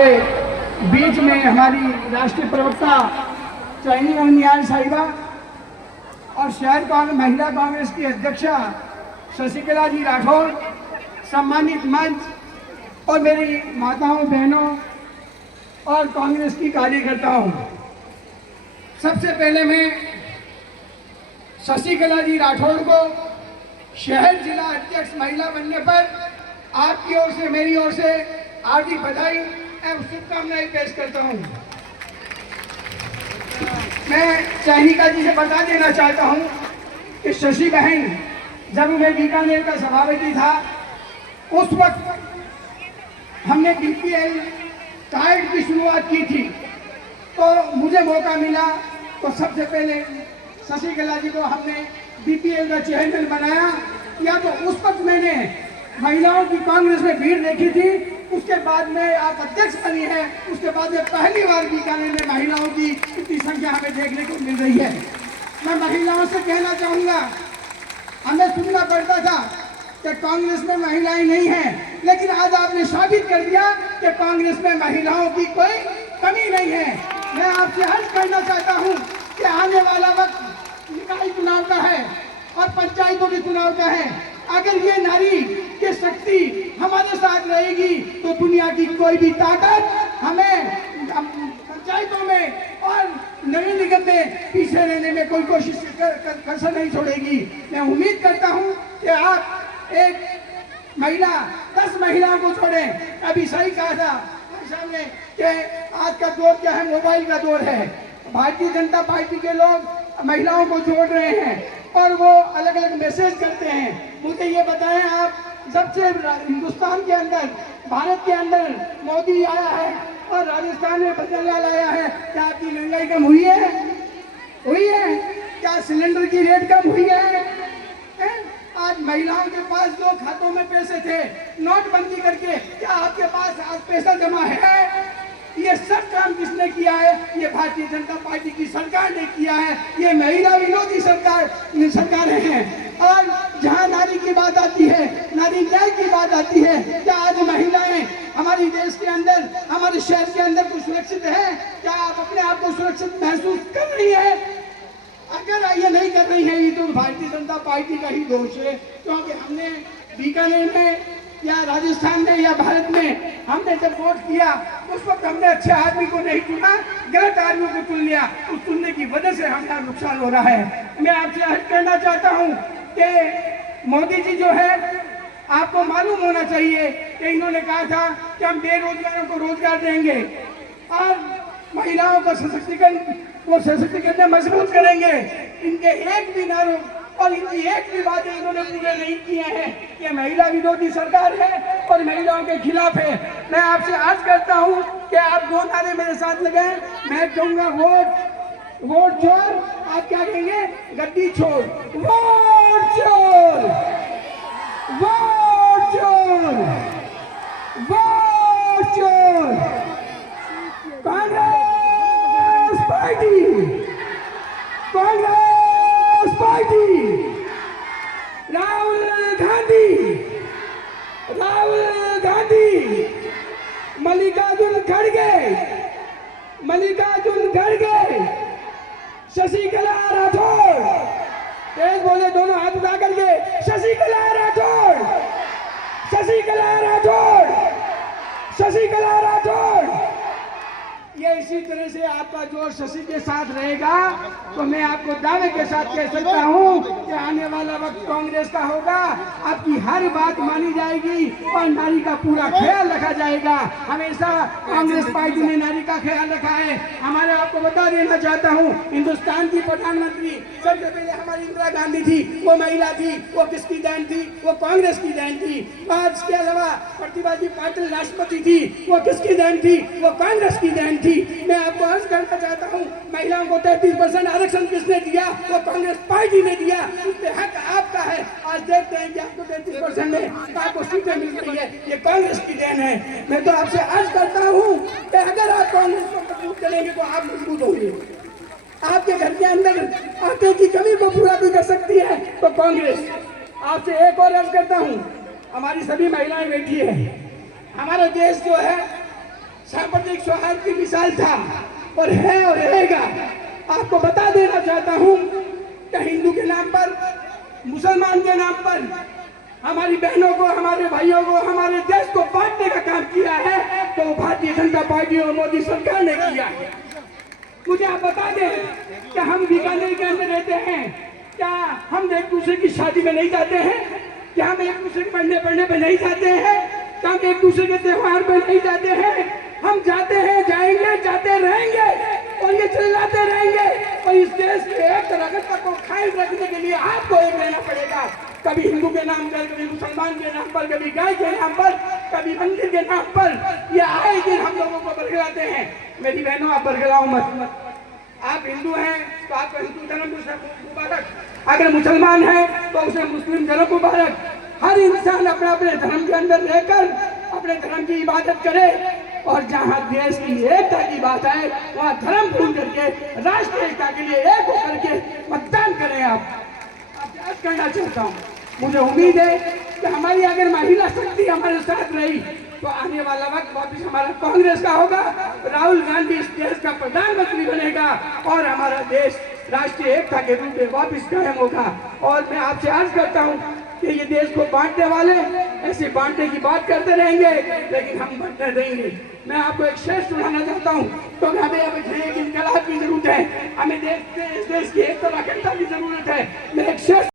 बीच में हमारी राष्ट्रीय प्रवक्ता चाइनी अनियाल साहिबा और शहर महिला कांग्रेस की अध्यक्षा शशिकला जी राठौर, सम्मानित मंच और मेरी माताओं बहनों और कांग्रेस की कार्यकर्ताओं, सबसे पहले मैं शशिकला जी राठौर को शहर जिला अध्यक्ष महिला बनने पर आपकी ओर से, मेरी ओर से हार्दिक बधाई एवं शुभकामनाएं पेश करता हूं। मैं चाइनिका जी से बता देना चाहता हूं कि शशि बहन जब मैं बीकानेर का सभापति था, उस वक्त हमने बीपीएल कार्ड की शुरुआत की थी, तो मुझे मौका मिला तो सबसे पहले शशिकला जी को हमने बीपीएल का चेयरमैन बनाया। या तो उस वक्त मैंने महिलाओं की कांग्रेस में भीड़ देखी थी, उसके बाद में आप अध्यक्ष बनी है, उसके बाद में पहली बार बीकानेर में महिलाओं की इतनी संख्या हमें देखने को मिल रही है। मैं महिलाओं से कहना चाहूँगा, हमें सुनना पड़ता था कि कांग्रेस में महिलाएं नहीं हैं, लेकिन आज आपने साबित कर दिया कि कांग्रेस में महिलाओं की कोई कमी नहीं है। मैं आपसे अर्ज करना चाहता हूँ कि आने वाला वक्त निकाय चुनाव का है और पंचायतों के चुनाव का है। अगर ये नारी की शक्ति हमारे साथ रहेगी तो दुनिया की कोई भी ताकत हमें पंचायतों में और नगर निगम में पीछे रहने में कोई कोशिश कसर नहीं छोड़ेगी। मैं उम्मीद करता हूं कि आप एक महिला 10 महिलाओं को छोड़ें। अभी सही कहा था सामने कि आज का दौर क्या है, मोबाइल का दौर है। भारतीय जनता पार्टी के लोग महिलाओं को जोड़ रहे हैं और वो अलग अलग मैसेज करते हैं। मुझे ये बताएं, आप जब से हिंदुस्तान के अंदर, भारत के अंदर मोदी आया है और राजस्थान में बदलाव लाया है, क्या आपकी महंगाई कम हुई है? हुई है? क्या सिलेंडर की रेट कम हुई है? आज महिलाओं के पास जो खातों में पैसे थे नोटबंदी करके, क्या आपके पास आज पैसा जमा है? ये सब काम किसने किया है? ये भारतीय जनता पार्टी की सरकार ने किया है। ये महिला विरोधी सरकारें हैं। और जहां नारी की बात आती है, नारी न्याय की बात आती है, क्या आज महिलाएं हमारे देश के अंदर, हमारे शहर के अंदर कुछ सुरक्षित है? क्या आप अपने आप को सुरक्षित महसूस कर रही है? अगर ये नहीं कर रही है, ये तो भारतीय जनता पार्टी का ही दोष है। क्योंकि हमने बीकानेर में या राजस्थान में या भारत में हमने जब वोट किया, उस वक्त हमने अच्छे आदमी को नहीं चुना, गलत आदमी को चुन लिया। उस चुनने की वजह से हमारा नुकसान हो रहा है। मैं आपसे अर्ज करना चाहता हूं कि मोदी जी जो है, आपको मालूम होना चाहिए कि इन्होंने कहा था कि हम बेरोजगारों को रोजगार देंगे और महिलाओं का सशक्तिकरण मजबूत करेंगे। इनके एक भी नारों और इनकी एक भी बातें इन्होंने पूरे नहीं किए हैं। ये महिला विरोधी सरकार है और महिलाओं के खिलाफ है। मैं आपसे अर्ज करता हूं कि आप 2 नारे मेरे साथ लगाएं। मैं कहूंगा वोट छोड़, आप क्या कहेंगे? गद्दी छोड़। वोट छोड़, वोट छोड़, वोट छोड़। कांग्रेस पार्टी, कांग्रेस पार्टी, राहुल गांधी, राहुल गांधी, मल्लिकार्जुन खड़गे, मल्लिकार्जुन खड़गे, शशिकला राठौर। तेज बोले, दोनों हाथ उठा करके, शशिकला राठौर, शशिकला राठौर, शशिकला राठौर। ये इसी तरह से आपका जोर शशि के साथ रहेगा तो मैं आपको दावे के साथ कह सकता हूं कि आने वाला वक्त कांग्रेस का होगा। आपकी हर बात मानी जाएगी और नारी का पूरा ख्याल रखा जाएगा। हमेशा कांग्रेस पार्टी ने नारी का ख्याल रखा है। हमारे आपको बता देना चाहता हूं, हिंदुस्तान की प्रधानमंत्री सबसे पहले हमारी इंदिरा गांधी थी। वो महिला थी। वो किसकी देन थी? वो कांग्रेस की देन थी। और इसके अलावा प्रतिभा जी पाटिल राष्ट्रपति थी। वो किसकी देन थी? वो कांग्रेस की देन थी। मैं आपको अर्ज करना चाहता हूं, महिलाओं को 33% आरक्षण किसने दिया? वो कांग्रेस पार्टी ने दिया। उस पे हक आपका है। आज देखते हैं कि आपको 33% में आपको सीटें मिल रही है, ये कांग्रेस की देन है। मैं तो आपसे अर्ज करता हूं कि अगर आप कांग्रेस को मजबूत करेंगे तो आप मजबूत होंगे। आपके घर के अंदर आटे की कमी को पूरा भी कर सकती है तो कांग्रेस। आपसे एक और अर्ज करता हूं, हमारी सभी महिलाएं बैठी है। हमारा देश जो है एक सौहार्द की मिसाल था और है और रहेगा। आपको बता देना चाहता हूँ कि हिंदू के नाम पर, मुसलमान के नाम पर हमारी बहनों को, हमारे भाइयों को, हमारे देश को बांटने का काम किया है तो भारतीय जनता पार्टी और मोदी सरकार ने किया है। मुझे आप बता दें कि हम बीकानेर के अंदर रहते हैं, क्या हम एक दूसरे की शादी में नहीं जाते हैं? क्या हम एक दूसरे के पढ़ने पे नहीं जाते हैं? क्या हम एक दूसरे के त्योहार पे नहीं जाते हैं? हम जाते हैं, जाएंगे, जाते रहेंगे और ये चिल्लाते रहेंगे। और इस देश के एक रगत को कायम रखने के लिए आपको एक लेना पड़ेगा, कभी हिंदू के नाम पर, कभी मुसलमान के नाम पर, कभी गाय के नाम पर, कभी मंदिर के नाम पर। ये आए दिन हम लोगों को बरगलाते हैं। मेरी बहनों, आप बरगलाओ मत। आप हिंदू हैं तो आपका हिंदू धर्म मुबारक, अगर मुसलमान है तो उसे मुस्लिम धर्म मुबारक। हर इंसान अपने अपने धर्म के अंदर रहकर अपने धर्म की इबादत करे और जहाँ देश की एकता की बात है वहाँ धर्म भूल करके राष्ट्रीय एकता के लिए एक होकर के मतदान करें। आपसे अर्ज करना चाहता हूँ, मुझे उम्मीद है कि हमारी अगर महिला शक्ति हमारे साथ रही तो आने वाला वक्त वापिस हमारा कांग्रेस का होगा, राहुल गांधी इस देश का प्रधानमंत्री बनेगा और हमारा देश राष्ट्रीय एकता के रूप में वापिस कायम होगा। और मैं आपसे अर्ज करता हूँ कि ये देश को बांटने वाले ऐसे बांटने की बात करते रहेंगे लेकिन हम बांटने देंगे। मैं आपको एक शेर सुनाना चाहता हूँ, तो हमें अब एक इनकलाब की जरूरत है, हमें देश की एकता अखंडता की जरूरत है। मैं एक शेर